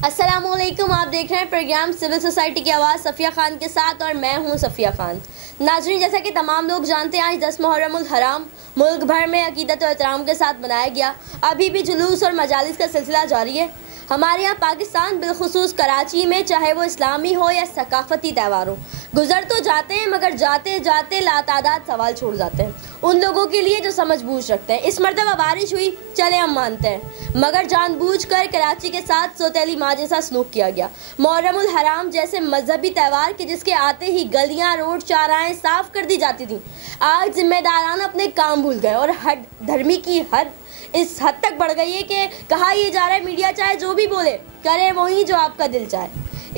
अस्सलामुअलैकुम। आप देख रहे हैं प्रोग्राम सिविल सोसाइटी की आवाज़ सफ़िया खान के साथ और मैं हूं सफ़िया खान। नाज़रीन, जैसा कि तमाम लोग जानते हैं, आज 10 मुहर्रम उल हराम मुल्क भर में अकीदत और एहतराम के साथ मनाया गया। अभी भी जुलूस और मजालिस का सिलसिला जारी है। हमारे यहाँ पाकिस्तान बिलखुसूस कराची में, चाहे वो इस्लामी हो या सकाफती त्यौहार हो, गुजर तो जाते हैं मगर जाते जाते लातादाद सवाल छोड़ जाते हैं उन लोगों के लिए जो समझ बूझ रखते हैं। इस मरतबा बारिश हुई, चले हम मानते हैं, मगर जानबूझकर कराची के साथ सौतेली माँ जैसा सलूक किया गया। मुहर्रम उल हराम जैसे मजहबी त्यौहार के जिसके आते ही गलियाँ, रोड, चौराहें साफ कर दी जाती थी, आज जिम्मेदारान अपने काम भूल गए और हद धर्मी की हद इस हद तक बढ़ गई है कि कहा यह जा रहा है मीडिया चाहे जो भी बोले, करे वही जो आपका दिल चाहे।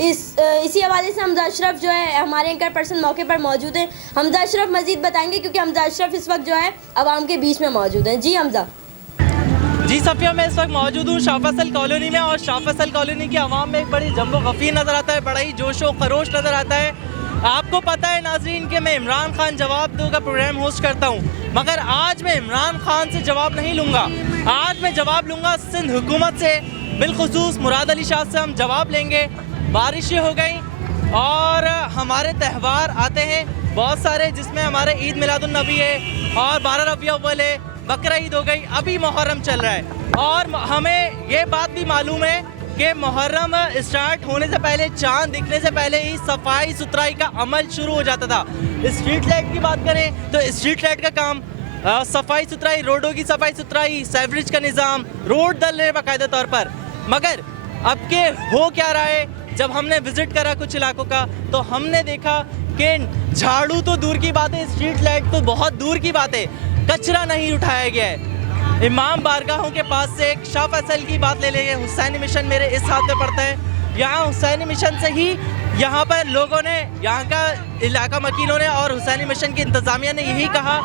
इसी हवाले से हमजा अशरफ जो है हमारे एंकर पर्सन मौके पर मौजूद हैं। हमजा अशरफ मजीद बताएंगे क्योंकि हमजा अशरफ इस वक्त जो है आवाम के बीच में मौजूद हैं। जी हमजा। जी सफ़िया, मैं इस वक्त मौजूद हूँ शाह फैसल कॉलोनी में और शाह फैसल कॉलोनी की आवाम में एक बड़ी जम्बो गफ़ीर नज़र आता है, बड़ा ही जोशो खरोश नज़र आता है। आपको पता है नाजरीन कि मैं इमरान खान जवाब दो का प्रोग्राम होस्ट करता हूँ, मगर आज मैं इमरान खान से जवाब नहीं लूँगा। आज मैं जवाब लूँगा सिंध हुकूमत से, बिलखुसूस मुराद अली शाह से हम जवाब लेंगे। बारिशें हो गई और हमारे त्यौहार आते हैं बहुत सारे, जिसमें हमारे ईद मिलादुन्नबी है और 12 रबीउल अव्वल है, बकरा ईद हो गई, अभी मुहर्रम चल रहा है। और हमें ये बात भी मालूम है कि मुहर्रम स्टार्ट होने से पहले, चांद दिखने से पहले ही सफाई सुथराई का अमल शुरू हो जाता था। स्ट्रीट लाइट की बात करें तो स्ट्रीट लाइट का काम, सफाई सुथराई, रोडों की सफाई सुथराई, सेवरेज का निज़ाम, रोड डल रहे बाकायदा तौर पर। मगर अब के हो क्या रहा है, जब हमने विजिट करा कुछ इलाकों का तो हमने देखा कि झाड़ू तो दूर की बात है, स्ट्रीट लाइट तो बहुत दूर की बात है, कचरा नहीं उठाया गया है। इमाम बारगाहों के पास से एक शाह फैसल की बात ले लेंगे, हुसैनी मिशन मेरे इस हाथ पे पड़ता है। यहाँ हुसैनी मिशन से ही यहाँ पर लोगों ने, यहाँ का इलाका वकीलों ने और हुसैनी मिशन की इंतज़ामिया ने यही कहा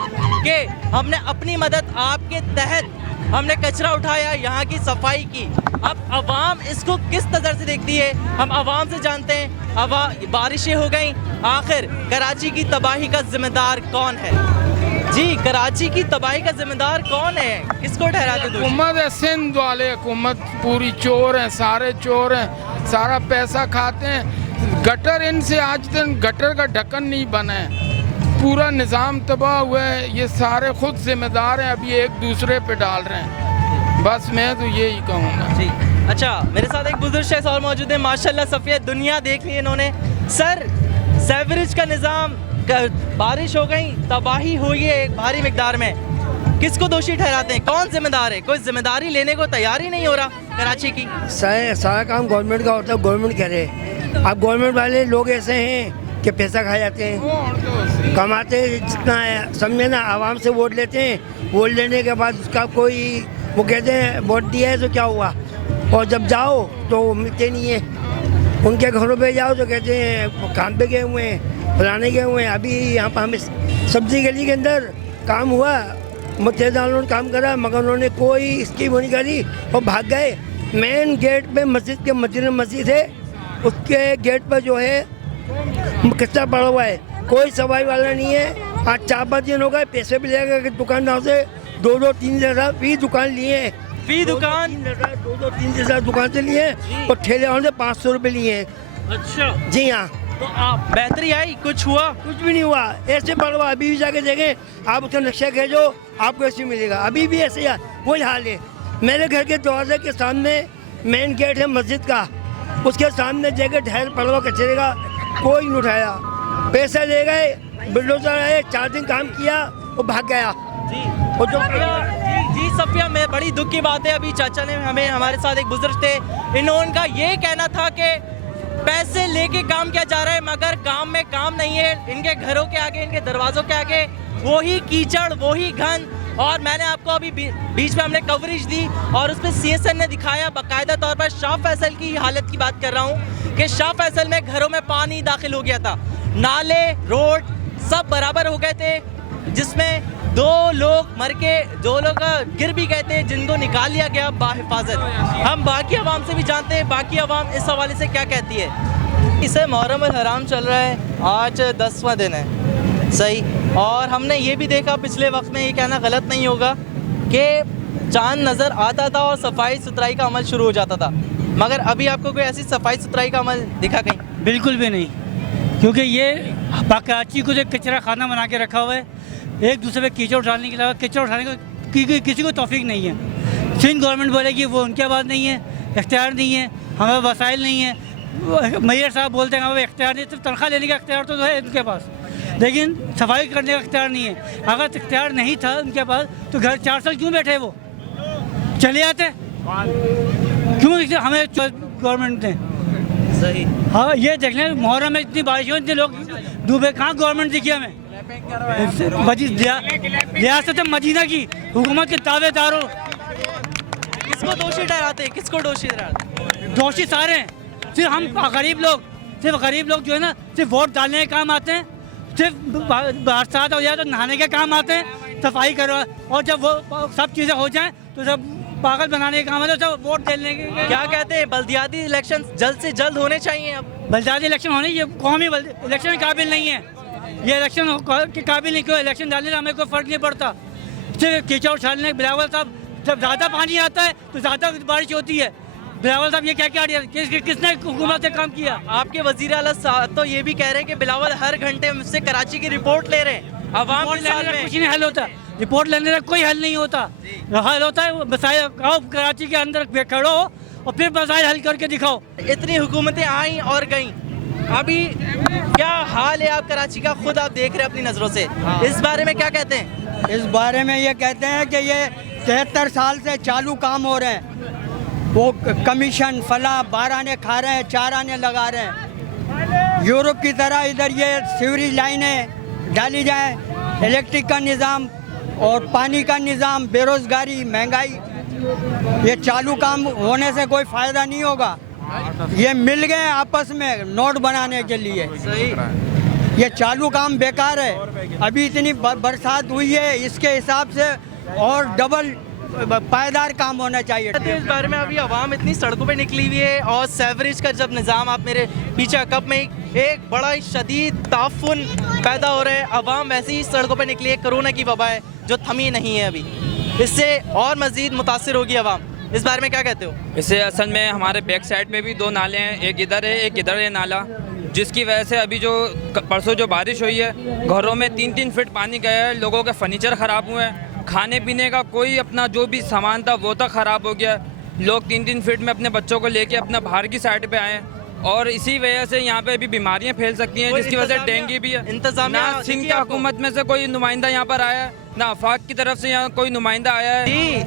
कि हमने अपनी मदद आपके तहत हमने कचरा उठाया, यहाँ की सफाई की। अब अवाम इसको किस नज़र से देखती है हम अवाम से जानते हैं। अब बारिशें हो गई, आखिर कराची की तबाही का जिम्मेदार कौन है? जी, कराची की तबाही का जिम्मेदार कौन है, किसको ठहराते? हुकूमत है, सिंध वाले हुकूमत पूरी चोर हैं, सारे चोर हैं, सारा पैसा खाते हैं। गटर इनसे आज तक गटर का ढक्कन नहीं बना है, पूरा निज़ाम तबाह हुआ है। ये सारे खुद जिम्मेदार हैं, अभी एक दूसरे पे डाल रहे हैं। बस मैं तो यही कहूँगा। जी अच्छा, मेरे साथ एक बुजुर्ग शख्स और मौजूद है, माशाल्लाह सफ़ेद दुनिया देख ली इन्होंने। सर, सेवरेज का निज़ाम, बारिश हो गई, तबाही हुई है एक भारी मिकदार में, किसको दोषी ठहराते हैं, कौन जिम्मेदार है? कोई जिम्मेदारी लेने को तैयार ही नहीं हो रहा कराची की। सारा काम गवर्नमेंट का होता है, गवर्नमेंट कह रहे हैं। अब गवर्नमेंट वाले लोग ऐसे हैं कि पैसा खा जाते हैं, कमाते जितना है, समझे ना, आवाम से वोट लेते हैं, वोट लेने के बाद उसका कोई, वो कहते हैं वोट दिया है तो क्या हुआ, और जब जाओ तो वो मिलते नहीं है। उनके घरों पे जाओ तो कहते हैं काम पे गए हुए हैं, फलाने गए हुए हैं। अभी यहाँ पर हमें सब्जी गली के अंदर काम हुआ, मुतहदारों ने काम करा, मगर उन्होंने कोई स्कीम नहीं करी और भाग गए। मेन गेट पे मस्जिद के मस्जिद है, उसके गेट पर जो है कच्चा पड़ा हुआ है, कोई सफाई वाला नहीं है। आज 4-5 दिन हो गए, पैसे भी ले गए दुकानदारों से, 2-3 हज़ार फी दुकान लिए, फी दुकान 2-3 हज़ार दुकान से लिए और ठेले वालों से 500 रुपये लिए हैं। अच्छा, जी हाँ। तो आप बेहतरी आई, कुछ हुआ? कुछ भी नहीं हुआ, ऐसे पड़ा हुआ। अभी भी जाके देखें आप, उसका नक्शा खींचो, आपको ऐसे मिलेगा, अभी भी ऐसे ही वही हाल है। मेरे घर के दरवाजे के सामने मेन गेट है मस्जिद का, उसके सामने जगह ढेर पड़ा हुआ कचरे का, कोई नहीं उठाया। पैसे ले गए, बुलडोजर आए, 4 दिन काम किया और भाग गया। जी और जो जी सफ़िया, मैं बड़ी दुख की बात है, अभी चाचा ने हमारे साथ एक बुजुर्ग थे, इन्होंने ये कहना था कि पैसे लेके काम किया जा रहा है मगर काम में काम नहीं है। इनके घरों के आगे, इनके दरवाज़ों के आगे वही कीचड़, वही गंद। और मैंने आपको अभी बीच में हमने कवरेज दी और उस पर CSN ने दिखाया बाकायदा तौर पर, शाह फैसल की हालत की बात कर रहा हूँ कि शाह फैसल में घरों में पानी दाखिल हो गया था, नाले, रोड सब बराबर हो गए थे, जिसमें 2 लोग मर के, 2 लोग गिर भी गए थे, जिनको निकाल लिया गया बाहिफाजत। हम बाकी अवाम से भी जानते हैं, बाकी अवाम इस हवाले से क्या कहती है। इसे मुहर्रम उल हराम चल रहा है, आज 10वां दिन है, सही। और हमने ये भी देखा पिछले वक्त में, ये कहना गलत नहीं होगा कि चांद नज़र आता था और सफाई सुथराई का अमल शुरू हो जाता था। मगर अभी आपको कोई ऐसी सफाई सुथराई का अमल दिखा कहीं? बिल्कुल भी नहीं, क्योंकि ये कराची को जो कचरा खाना बना के रखा हुआ है, एक दूसरे पे कीचड़ उठाने के अलावा कीचड़ उठाने को किसी को तौफीक नहीं है। सिंध गवर्नमेंट बोलेगी वो उनके पास नहीं है, इख्तियार नहीं है, हमें वसाइल नहीं है। मेयर साहब बोलते हैं हमें इख्तियार नहीं, सिर्फ तनख्वाह लेने का इख्तियार तो है उनके पास, लेकिन सफाई करने का इख्तियार नहीं है। अगर इख्तियार नहीं था उनके पास तो घर 4 साल क्यों बैठे वो, चले आते क्यों हमें गवर्नमेंट ने। सही। हाँ, ये देख लें मुहर्रम में इतनी बारिश हुई, इतने लोग डूबे, कहाँ गवर्नमेंट दिखी हमें। रियासत मदीना की हुकूमत के दावेदारों किसको दोषी ठहराते हैं, किसको दोषी ठहराते? दोषी सारे हैं, सिर्फ हम गरीब लोग जो है ना, सिर्फ वोट डालने के काम आते हैं, सिर्फ बरसात हो जाए तो नहाने के काम आते हैं, सफाई करो, और जब वो सब चीज़ें हो जाएं तो सब पागल बनाने के काम आते हैं, सब वोट देने के। क्या कहते हैं, बल्दियाती इलेक्शन जल्द से जल्द होने चाहिए? अब बल्दियाती इलेक्शन होने, ये कौमी इलेक्शन के काबिल नहीं है, ये इलेक्शन के काबिल नहीं। क्यों? इलेक्शन डालने से हमें कोई फ़र्क नहीं पड़ता, सिर्फ कीचड़ उछालने। बिलावल साहब, जब ज़्यादा पानी आता है तो ज़्यादा बारिश होती है। बिलावल साहब ये क्या किसने हुकूमत से काम किया? आपके वजीर आला साहब तो ये भी कह रहे हैं कि बिलावल हर घंटे मुझसे कराची की रिपोर्ट ले रहे हैं। अवाम रिपोर्ट के लेने साथ का में कुछ नहीं हल होता, रिपोर्ट लेने का कोई हल नहीं होता। हल होता है मसाइल आओ कराची के अंदर खड़ो और फिर मसाइल हल करके दिखाओ। इतनी हुकूमतें आई और गईं, अभी क्या हाल है आप कराची का, खुद आप देख रहे हैं अपनी नज़रों से, इस बारे में क्या कहते हैं? इस बारे में ये कहते हैं कि ये 73 साल से चालू काम हो रहे हैं, वो कमीशन फला 12 आने खा रहे हैं, 4 आने लगा रहे हैं। यूरोप की तरह इधर ये सीवरेज लाइनें डाली जाएं, इलेक्ट्रिक का निज़ाम और पानी का निज़ाम, बेरोज़गारी, महंगाई, ये चालू काम होने से कोई फ़ायदा नहीं होगा। ये मिल गए आपस में नोट बनाने के लिए, ये चालू काम बेकार है। अभी इतनी बरसात हुई है, इसके हिसाब से और डबल पायदार काम होना चाहिए। इस बारे में अभी आवाम इतनी सड़कों पे निकली हुई है, और सेवरेज का जब निज़ाम आप मेरे पीछे कप में एक बड़ा ही शदीद ताफुन पैदा हो रहा है, आवाम वैसे ही सड़कों पे निकली है। कोरोना की वबा है जो थमी नहीं है अभी, इससे और मज़ीद मुतासिर होगी आवाम, इस बारे में क्या कहते हो? इससे असल में हमारे बैक साइड में भी 2 नाले हैं, एक इधर है एक इधर है नाला, जिसकी वजह से अभी जो परसों जो बारिश हुई है, घरों में 3-3 फीट पानी गया है, लोगों के फर्नीचर ख़राब हुए हैं, खाने पीने का कोई अपना जो भी सामान था वो तक ख़राब हो गया। लोग 3-3 फीट में अपने बच्चों को लेके अपना बाहर की साइड पे आए, और इसी वजह से यहाँ पे अभी बीमारियाँ फैल सकती हैं, जिसकी वजह से डेंगू भी है। इंतजामिया ना सिंध की हुकूमत में से कोई नुमाइंदा यहाँ पर आया है, ना आफाक की तरफ से यहाँ कोई नुमाइंदा आया है। जी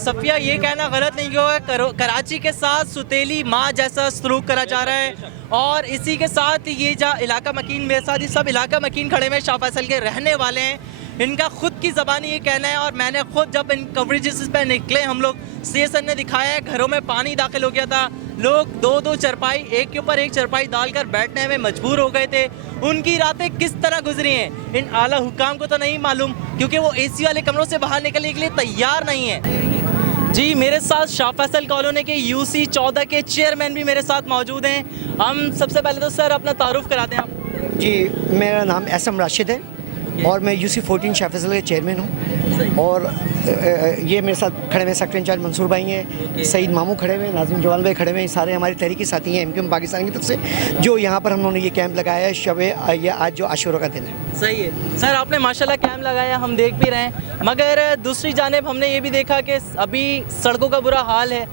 सफिया, ये कहना गलत नहीं होगा, कराची के साथ सुतेली माँ जैसा सलूक करा जा रहा है, और इसी के साथ ये जहाँ इलाका मकीन, मेरे साथ ही सब इलाका मकीन खड़े में शाह फैसल के रहने वाले हैं, इनका खुद की ज़बानी ये कहना है, और मैंने खुद जब इन कवरेजेस पे निकले हम लोग, सीएसएन ने दिखाया है घरों में पानी दाखिल हो गया था, लोग 2-2 चरपाई एक के ऊपर एक चरपाई डालकर बैठने में मजबूर हो गए थे। उनकी रातें किस तरह गुजरी हैं इन आला हुकाम को तो नहीं मालूम, क्योंकि वो एसी वाले कमरों से बाहर निकलने के लिए तैयार नहीं है। जी, मेरे साथ शाह फैसल कॉलोनी के यूसी 14 के चेयरमैन भी मेरे साथ मौजूद हैं। हम सबसे पहले तो सर अपना तारुफ कराते हैं आप। जी, मेरा नाम एसएम राशिद है और मैं यूसी 14 शाह फैसल के चेयरमैन हूँ, और ये मेरे साथ खड़े हुए सेक्रेटरी इंचार्ज मंसूर भाई हैं, सईद मामू खड़े हुए हैं, नाज़िम जवाल भाई खड़े हुए हैं, सारे हमारे तहरीकी साथी हैं एमक्यूएम पाकिस्तान की तरफ से, जो यहाँ पर हम लोगों ने ये कैंप लगाया है ये आज जो आशूरा का दिन है। सही है सर, आपने माशाल्लाह कैंप लगाया, हम देख भी रहे हैं, मगर दूसरी जानिब हमने ये भी देखा कि अभी सड़कों का बुरा हाल है,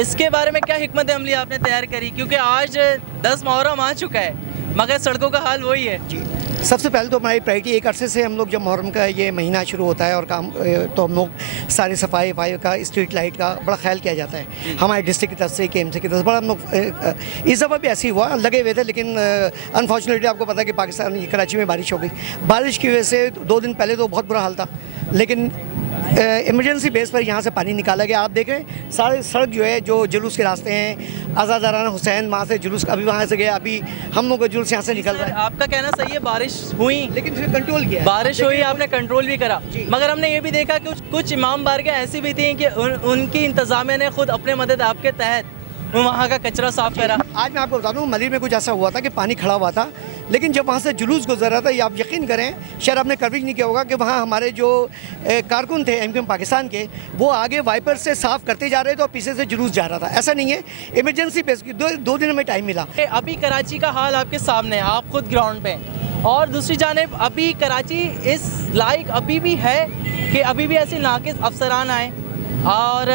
इसके बारे में क्या हिकमत अमली आपने तैयार करी? क्योंकि आज 10 मुहर्रम आ चुका है, मगर सड़कों का हाल वही है। जी, सबसे पहले तो हमारी प्रायोरिटी एक अरसे से हम लोग जब मुहर्रम का ये महीना शुरू होता है और काम, तो हम लोग सारे सफाई वफाई का, स्ट्रीट लाइट का बड़ा ख्याल किया जाता है। हमारे डिस्ट्रिक्ट की तरफ से, KMC की तरफ से बड़ा हम लोग, इस दफ़ा भी ऐसे ही हुआ, लगे हुए थे, लेकिन अनफॉर्चुनेटली आपको पता है कि पाकिस्तान कराची में बारिश हो गई। बारिश की वजह से 2 दिन पहले तो बहुत बुरा हाल था, लेकिन इमरजेंसी बेस पर यहाँ से पानी निकाला गया। आप देख रहे हैं सारे सड़क जो है, जो जुलूस के रास्ते हैं, आज़ादाराना हुसैन वहाँ से जुलूस अभी वहाँ से गया, अभी हम लोग का जुलूस यहाँ से निकल रहा है। आपका कहना सही है, बारिश हुई लेकिन फिर कंट्रोल किया, बारिश हुई, आपने कंट्रोल भी करा, मगर हमने ये भी देखा कि कुछ इमाम बारगाह ऐसी भी थी कि उनकी इंतज़ामिया ने खुद अपने मदद आपके तहत वो वहाँ का कचरा साफ करा। आज मैं आपको बता दूं, मलिर में कुछ ऐसा हुआ था कि पानी खड़ा हुआ था, लेकिन जब वहाँ से जुलूस गुजर रहा था, ये आप यकीन करें, शायद आपने कवरेज नहीं किया होगा कि वहाँ हमारे जो कारकुन थे एमक्यूएम पाकिस्तान के, वो आगे वाइपर से साफ करते जा रहे थे और पीछे से जुलूस जा रहा था। ऐसा नहीं है, इमरजेंसी बेस की दो दिन में टाइम मिला। अभी कराची का हाल आपके सामने है, आप खुद ग्राउंड पे हैं, और दूसरी जानिब अभी कराची इस लायक अभी भी है कि अभी भी ऐसे नाकिस अफसरान आए और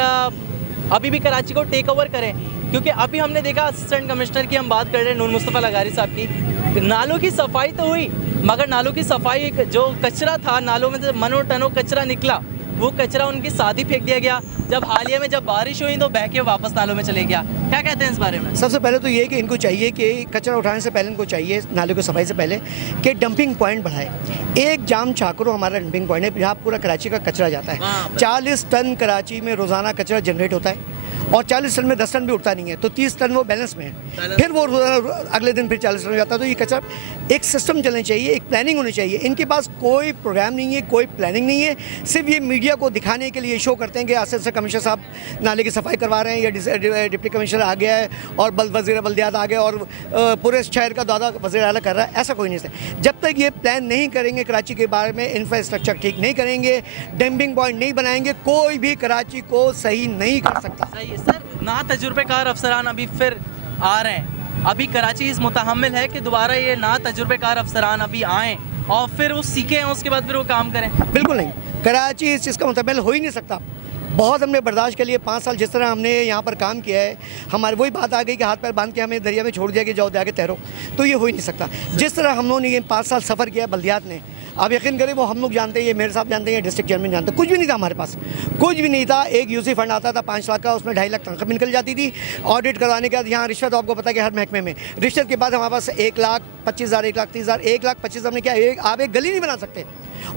अभी भी कराची को टेक ओवर करें। क्योंकि अभी हमने देखा असिस्टेंट कमिश्नर की हम बात कर रहे हैं, नूर मुस्तफ़ा लगारी साहब की, नालों की सफाई तो हुई, मगर नालों की सफाई जो कचरा था नालों में से मनो टनो कचरा निकला, वो कचरा उनकी साथ ही फेंक दिया गया। जब हालिया में जब बारिश हुई तो बह के वापस नालों में चले गया। क्या कहते हैं इस बारे में? सबसे पहले तो ये कि इनको चाहिए कि कचरा उठाने से पहले इनको चाहिए, नाले को सफाई से पहले, कि डंपिंग पॉइंट बढ़ाए। एक जाम चाकरो हमारा डंपिंग पॉइंट है, जहाँ पूरा कराची का कचरा जाता है। 40 टन कराची में रोज़ाना कचरा जनरेट होता है और 40 टन में 10 टन भी उठता नहीं है, तो 30 टन वो बैलेंस में है, फिर वो अगले दिन फिर 40 टन हो जाता है। तो ये कचरा एक सिस्टम चलना चाहिए, एक प्लानिंग होनी चाहिए। इनके पास कोई प्रोग्राम नहीं है, कोई प्लानिंग नहीं है, सिर्फ ये मीडिया को दिखाने के लिए शो करते हैं कि असिस्टेंट कमिश्नर साहब नाले की सफाई करवा रहे हैं, या डिप्टी कमिश्नर आ गया है और वज़ीर बल्दियात आ गया और पूरे शहर का दादा वज़ीर आला कर रहा है। ऐसा कोई नहीं है। जब तक ये प्लान नहीं करेंगे कराची के बारे में, इंफ्रास्ट्रक्चर ठीक नहीं करेंगे, डंपिंग पॉइंट नहीं बनाएंगे, कोई भी कराची को सही नहीं कर सकता। सर, ना तजुर्बेकार अफसरान अभी फिर आ रहे हैं। अभी कराची इस मुतहम्मिल है कि दोबारा ये ना तजुर्बेकार अफसरान अभी आएँ और फिर वो सीखें, उसके बाद फिर वो काम करें। बिल्कुल नहीं, कराची इस चीज़ का मुतहम्मिल हो ही नहीं सकता। बहुत हमने बर्दाश्त के लिए 5 साल जिस तरह हमने यहाँ पर काम किया है, हमारी वही बात आ गई कि हाथ पैर बांध के हमें दरिया में छोड़ दिया कि जाओ जाके तैरो, तो ये हो ही नहीं सकता। जिस तरह हम लोगों ने ये 5 साल सफ़र किया बल्दियात ने, आप यकीन करें, वो हम लोग जानते हैं, ये मेरे साहब जानते हैं, डिस्ट्रिक्ट चेयरमैन जानते हैं, कुछ भी नहीं था हमारे पास, कुछ भी नहीं था। एक यूसी फंड आता था 5 लाख का, उसमें 2.5 लाख तनख्वाह निकल जाती थी। ऑडिट करवाने के बाद यहाँ रिश्वत, आपको पता है कि हर महकमे में रिश्वत के बाद हमारे पास 1,25,000, 1,30,000, 1,25,000 हमने क्या, आप एक गली नहीं बना सकते।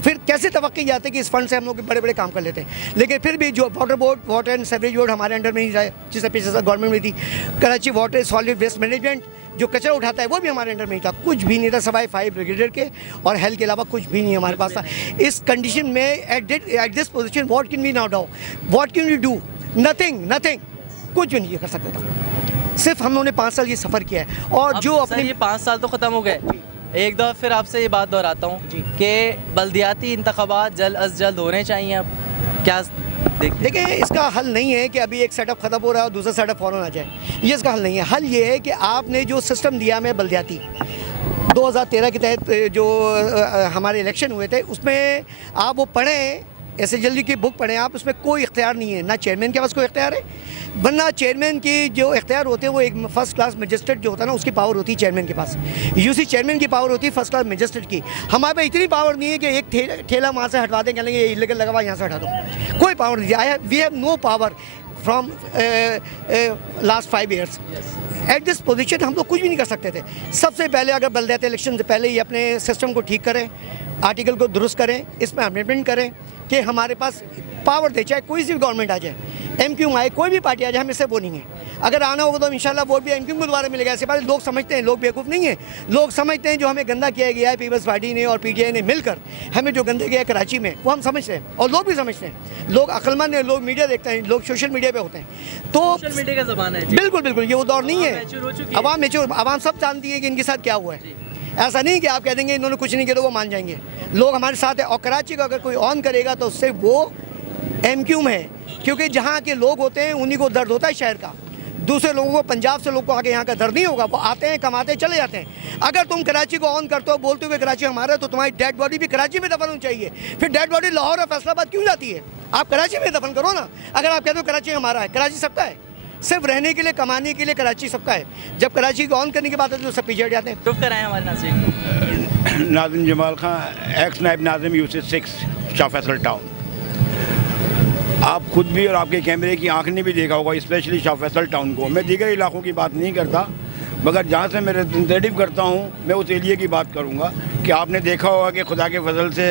फिर कैसे तवक्की जाते हैं कि इस फंड से हम लोग बड़े बड़े काम कर लेते हैं। लेकिन फिर भी जो water board, water and sewerage board हमारे अंडर में ही जाए, जिससे पीछे से गवर्नमेंट में थी, Karachi water solid waste management जो कचरा उठाता है वो भी हमारे अंडर में ही था। कुछ भी नहीं था सवाए फायर ब्रिगेडियर के और हेल्थ के अलावा कुछ भी नहीं हमारे पास था। इस कंडीशन में at this position what can we now do, what can we do? Nothing, कुछ भी नहीं कर सकते था। सिर्फ हम लोगों ने 5 साल ये सफ़र किया है। और जो अपने ये 5 साल तो ख़त्म हो गए। एक दफ़ा फिर आपसे ये बात दोहराता हूँ कि बल्दियाती इंतखाबात जल्द अज जल्द होने चाहिए। अब क्या देखिए, इसका हल नहीं है कि अभी एक सेटअप ख़त्म हो रहा है और दूसरा सेटअप फ़ौरन आ जाए, ये इसका हल नहीं है। हल ये है कि आपने जो सिस्टम दिया हमें बल्दियाती 2013 के तहत जो हमारे इलेक्शन हुए थे, उसमें आप वो पढ़ें, ऐसे जल्दी की बुक पढ़ें आप, उसमें कोई इख्तियार नहीं है, ना चेयरमैन के पास कोई इख्तियार है, वरना चेयरमैन की जो इख्तियार होते हैं वो एक फर्स्ट क्लास मजिस्ट्रेट जो होता है ना, उसकी पावर होती है चेयरमैन के पास। यूसी चेयरमैन की पावर होती है फर्स्ट क्लास मजिस्ट्रेट की। हमारे पास इतनी पावर नहीं है कि एक ठेला वहाँ से हटवा दें, कहेंगे ये इलीगल लगा हुआ, यहाँ से हटा दो, कोई पावर नहीं। We have no power from last 5 years. At this position हम लोग कुछ भी नहीं कर सकते थे। सबसे पहले अगर बल्दियाती इलेक्शन से पहले ही अपने सिस्टम को ठीक करें, आर्टिकल को दुरुस्त करें, इसमें अमेंडमेंट करें कि हमारे पास पावर दे, चाहे कोई सी भी गवर्नमेंट आ जाए, एमक्यूएम आए, कोई भी पार्टी आ जाए, हमें से वो नहीं है। अगर आना होगा तो इंशाल्लाह वोट भी एमक्यूएम को दोबारा मिलेगा। ऐसे बात लोग समझते हैं, लोग बेवकूफ़ नहीं है। लोग समझते हैं जो हमें गंदा किया गया है पीपल्स पार्टी ने और पीटीआई ने मिलकर हमें जो गंदा किया है कराची में, वो हम समझते हैं और लोग भी समझते हैं। लोग अक्लमंद हैं, लोग मीडिया देखते हैं, लोग सोशल मीडिया पे होते हैं। तो सोशल मीडिया का ज़माना है। बिल्कुल ये वो दौर नहीं है। आवाम सब जानती है कि इनके साथ क्या हुआ है। ऐसा नहीं कि आप कह देंगे इन्होंने कुछ नहीं किया तो वो मान जाएंगे। लोग हमारे साथ है और कराची को अगर कोई ऑन करेगा तो उससे वो एमक्यूएम है, क्योंकि जहाँ के लोग होते हैं उन्हीं को दर्द होता है शहर का। दूसरे लोगों को, पंजाब से लोग को आके यहाँ का दर्द नहीं होगा। वो आते हैं, कमाते हैं, चले जाते हैं। अगर तुम कराची को ऑन करते हो बोलते हुए कराची हमारा, तो तुम्हारी डेड बॉडी भी कराची में दफन होनी चाहिए। फिर डेड बॉडी लाहौर और फैसलाबाद क्यों जाती है? आप कराची में दफन करो ना। अगर आप कहते हो कराची हमारा है, कराची सबका है, सिर्फ रहने के लिए, कमाने के लिए कराची सबका है। जब कराची को ऑन करने के बाद तो सब पीछे हट जाते हैं। प्रूफ कराएं हमारे नाज़रीन। नाज़िम जमाल खान, एक्स नायब नाज़िम यूसी 6 शाह फैसल टाउन। आप खुद भी और आपके कैमरे की आंख ने भी देखा होगा, स्पेशली शाह फैसल टाउन को। मैं दीगर इलाकों की बात नहीं करता, मगर जहाँ से मैं रिप्रेजेंटेटिव करता हूँ मैं उस एरिया की बात करूँगा कि आपने देखा होगा कि खुदा के फजल से,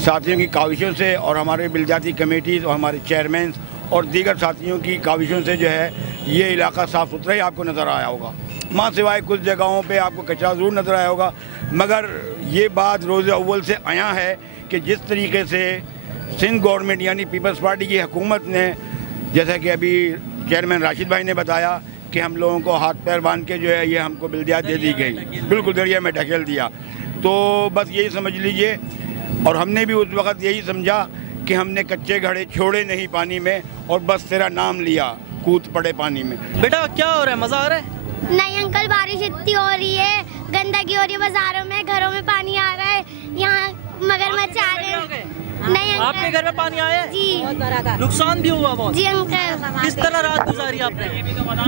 साथियों की काविशों से और हमारे बिलजाती कमेटीज़ और हमारे चेयरमैन और दीगर साथियों की काविशों से जो है ये इलाका साफ़ सुथरा ही आपको नज़र आया होगा। माँ सिवाय कुछ जगहों पे आपको कचरा ज़रूर नज़र आया होगा, मगर ये बात रोज़ अव्वल से आया है कि जिस तरीके से सिंध गवर्नमेंट यानी पीपल्स पार्टी की हुकूमत ने, जैसा कि अभी चेयरमैन राशिद भाई ने बताया कि हम लोगों को हाथ पैर बांध के जो है ये हमको बिल्दियात दे दी गई, बिल्कुल दरिया में ढकेल दिया। तो बस यही समझ लीजिए, और हमने भी उस वक़्त यही समझा कि हमने कच्चे घड़े छोड़े नहीं पानी में और बस तेरा नाम लिया, कूद पड़े पानी में। बेटा क्या हो रहा है, मज़ा आ रहा है? नहीं अंकल, बारिश इतनी हो रही है, गंदगी हो रही है, बाजारों में घरों में पानी आ रहा है, यहाँ मगरमच्छ आ रहे हैं। नहीं अंकल, आपके घर में पानी आया है? जी नुकसान भी हुआ बहुत? जी अंकल। किस तरह रात गुजारी आपने?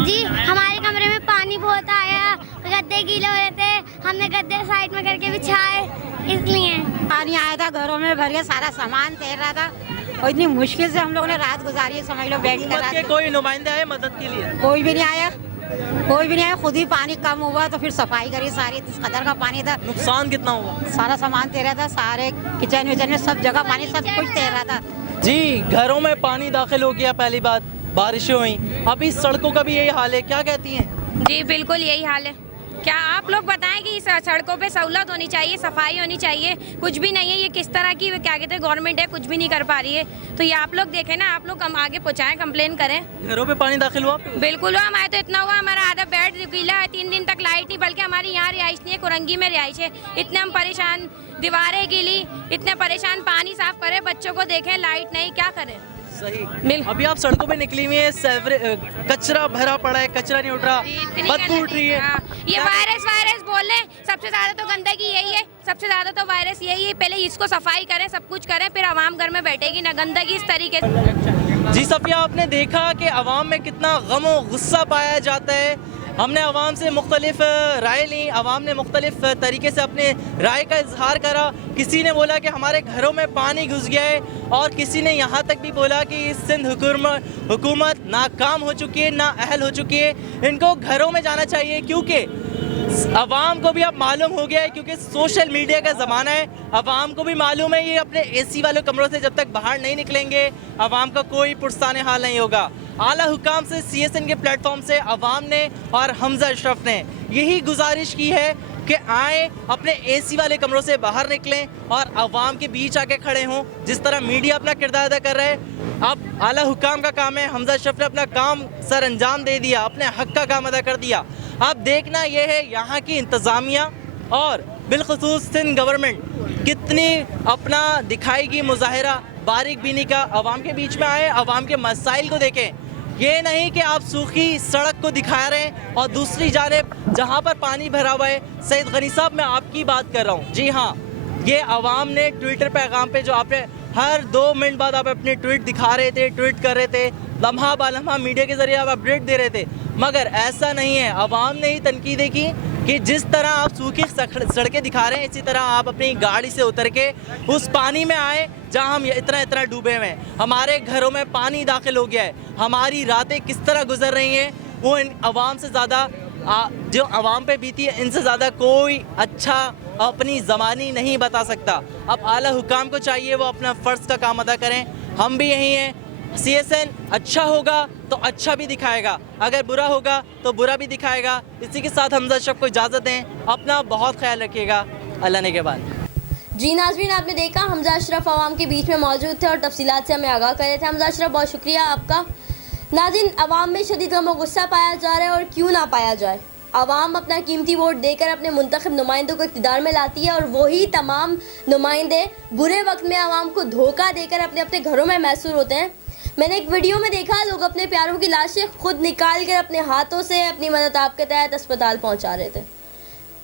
जी हमारे कमरे में पानी बहुत आया, गद्दे गीले हो रहे थे, हमने गद्दे साइड में करके बिछाए, इसलिए पानी आया था, घरों में भर के सारा सामान तैर रहा था और इतनी मुश्किल से हम लोगों ने रात गुजारी है, समझ लो बैठ कर हुकूमत के कोई नुमाइंदे आए मदद के लिए? कोई भी नहीं आया, कोई भी नहीं आया। खुद ही पानी कम हुआ तो फिर सफाई करी सारी, इस कदर का पानी था। नुकसान कितना हुआ? सारा सामान तैर रहा था, सारे किचन विचन में सब जगह पानी, सब कुछ तैर रहा था। जी घरों में पानी दाखिल हो गया, पहली बात बारिशें हुई, अभी सड़कों का भी यही हाल है, क्या कहती हैं? जी बिल्कुल यही हाल है। क्या आप लोग बताएं कि इस सड़कों पे सहूलत होनी चाहिए, सफाई होनी चाहिए, कुछ भी नहीं है। ये किस तरह की क्या कहते हैं गवर्नमेंट है, कुछ भी नहीं कर पा रही है। तो ये आप लोग देखें ना, आप लोग हम आगे पहुँचाएं, कंप्लेन करें। घरों पे पानी दाखिल हुआ? बिल्कुल हुआ, हमारे तो इतना हुआ, हमारा आधा बेड गीला है, 3 दिन तक लाइट नहीं, बल्कि हमारी यहाँ रिहाइश नहीं है, कुरंगी में रिहाइश है। इतने हम परेशान, दीवारें गीली, इतने परेशान, पानी साफ करें, बच्चों को देखें, लाइट नहीं, क्या करें? सही। अभी आप सड़कों पे निकली हुई है, कचरा भरा पड़ा है, कचरा नहीं उठ रहा, बदबू उठ रही है। ये वायरस बोले, सबसे ज्यादा तो गंदगी यही है, सबसे ज्यादा तो वायरस यही है। पहले इसको सफाई करें, सब कुछ करें, फिर आवाम घर में बैठेगी ना, गंदगी इस तरीके से। जी सफिया, आपने देखा कि आवाम में कितना गम और गुस्सा पाया जाता है। हमने आवाम से मुख्तलिफ राय ली, आवाम ने मुख्तलिफ तरीके से अपने राय का इजहार करा। किसी ने बोला कि हमारे घरों में पानी घुस गया है, और किसी ने यहाँ तक भी बोला कि सिंध हुकूमत नाकाम हो चुकी है, नाअहल हो चुकी है, इनको घरों में जाना चाहिए। क्योंकि आवाम को भी अब मालूम हो गया है, क्योंकि सोशल मीडिया का ज़माना है, आवाम को भी मालूम है ये अपने एसी वाले कमरों से जब तक बाहर नहीं निकलेंगे आवाम का कोई पुरसाने हाल नहीं होगा। आला हुकाम से, CSN के प्लेटफॉर्म से आवाम ने और हमजा अशरफ ने यही गुजारिश की है कि आए, अपने एसी वाले कमरों से बाहर निकलें और आवाम के बीच आके खड़े हों, जिस तरह मीडिया अपना किरदार अदा कर रहा है। अब आला हुकाम का काम है, हमजा अशरफ ने अपना काम सर अंजाम दे दिया, अपने हक का काम अदा कर दिया। अब देखना यह है यहाँ की इंतज़ामिया और बिलखुसूस सिंध गवर्नमेंट कितनी अपना दिखाएगी मुजाहरा बारीक बीनी का, आवाम के बीच में आए, आवाम के मसाइल को देखें। ये नहीं कि आप सूखी सड़क को दिखा रहे हैं और दूसरी जानिब जहाँ पर पानी भरा हुआ है। सईद गनी साहब, मैं आपकी बात कर रहा हूँ। जी हाँ, ये आवाम ने ट्विटर पैगाम पे जो आपने हर 2 मिनट बाद आप अपने ट्वीट दिखा रहे थे, ट्वीट कर रहे थे, लम्हा बालम्हा मीडिया के ज़रिए आप अपडेट दे रहे थे, मगर ऐसा नहीं है। आवाम ने ही तनकीदें की कि जिस तरह आप सूखी सड़कें दिखा रहे हैं, इसी तरह आप अपनी गाड़ी से उतर के उस पानी में आए जहां हम इतना डूबे हुए हैं। हमारे घरों में पानी दाखिल हो गया है, हमारी रातें किस तरह गुजर रही हैं वो इन आवाम से ज़्यादा, जो आवाम पे बीती है, इनसे ज़्यादा कोई अच्छा अपनी ज़बानी नहीं बता सकता। अब आला हुकाम को चाहिए वो अपना फ़र्ज़ का काम अदा करें। हम भी यही हैं, CSN अच्छा होगा तो अच्छा भी दिखाएगा, अगर बुरा होगा तो बुरा भी दिखाएगा। इसी के साथ हमजा अशरफ को इजाज़त दें, अपना बहुत ख्याल रखिएगा, अल्लाह ने के बाद। जी नाज़रीन, आपने देखा हमजा अशरफ आवाम के बीच में मौजूद थे और तफसीलात से हमें आगाह कर रहे थे। हमजा अशरफ, बहुत शुक्रिया आपका। नाज़रीन, आवाम में शदीद गम और गुस्सा पाया जा रहा है, और क्यों ना पाया जाए। आवाम अपना कीमती वोट देकर अपने मुंतखब नुमाइंदों को इक़्तिदार में लाती है, और वही तमाम नुमाइंदे बुरे वक्त में आवाम को धोखा देकर अपने अपने घरों में मैसूर होते हैं। मैंने एक वीडियो में देखा, लोग अपने प्यारों की लाशें खुद निकाल कर अपने हाथों से अपनी मदद आपके तहत अस्पताल पहुंचा रहे थे।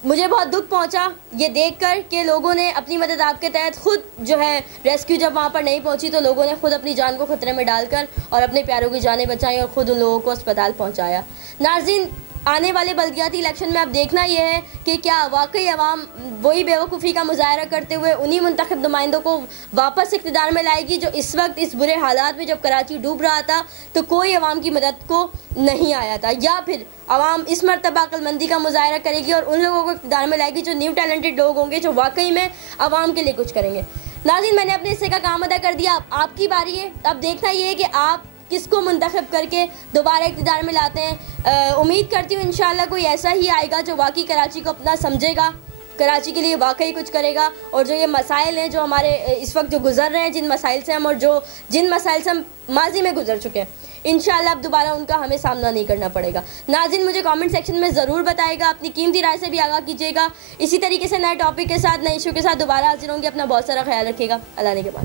मुझे बहुत दुख पहुंचा ये देखकर कि लोगों ने अपनी मदद आपके तहत खुद जो है, रेस्क्यू जब वहां पर नहीं पहुंची तो लोगों ने खुद अपनी जान को खतरे में डालकर और अपने प्यारों की जानें बचाई और ख़ुद उन लोगों को अस्पताल पहुंचाया। नाज़रीन, आने वाले बल्दियाती इलेक्शन में अब देखना यह है कि क्या वाकई आवाम वही बेवकूफ़ी का मुजाहरा करते हुए उन्हीं मुंतखब नुमाइंदों को वापस इक़्तिदार में लाएगी जो इस वक्त इस बुरे हालात में, जब कराची डूब रहा था तो कोई आवाम की मदद को नहीं आया था, या फिर आवाम इस मरतबा अक्लमंदी का मुजाहरा करेगी और उन लोगों को इक़्तिदार में लाएगी जो न्यू टैलेंटेड लोग होंगे, जो वाकई में आवाम के लिए कुछ करेंगे। नाज़रीन, मैंने अपने हिस्से का काम अदा कर दिया, अब आपकी बारी है। अब देखना ये है कि आप किसको मुंतखब करके दोबारा इक़्तिदार में लाते हैं। उम्मीद करती हूँ इंशाअल्लाह कोई ऐसा ही आएगा जो वाकई कराची को अपना समझेगा, कराची के लिए वाकई कुछ करेगा, और जो ये मसाइल हैं जो हमारे इस वक्त जो गुजर रहे हैं, जिन मसाइल से हम और जिन मसाइल से हम माजी में गुजर चुके हैं, इंशाल्लाह अब दोबारा उनका हमें सामना नहीं करना पड़ेगा। नाज़रीन, मुझे कमेंट सेक्शन में ज़रूर बताइएगा, अपनी कीमती राय से भी आगाह कीजिएगा। इसी तरीके से नए टॉपिक के साथ, नए इशू के साथ दोबारा हाजिर होंगे। अपना बहुत सारा ख्याल रखिएगा। अल्लाह ने के बाद।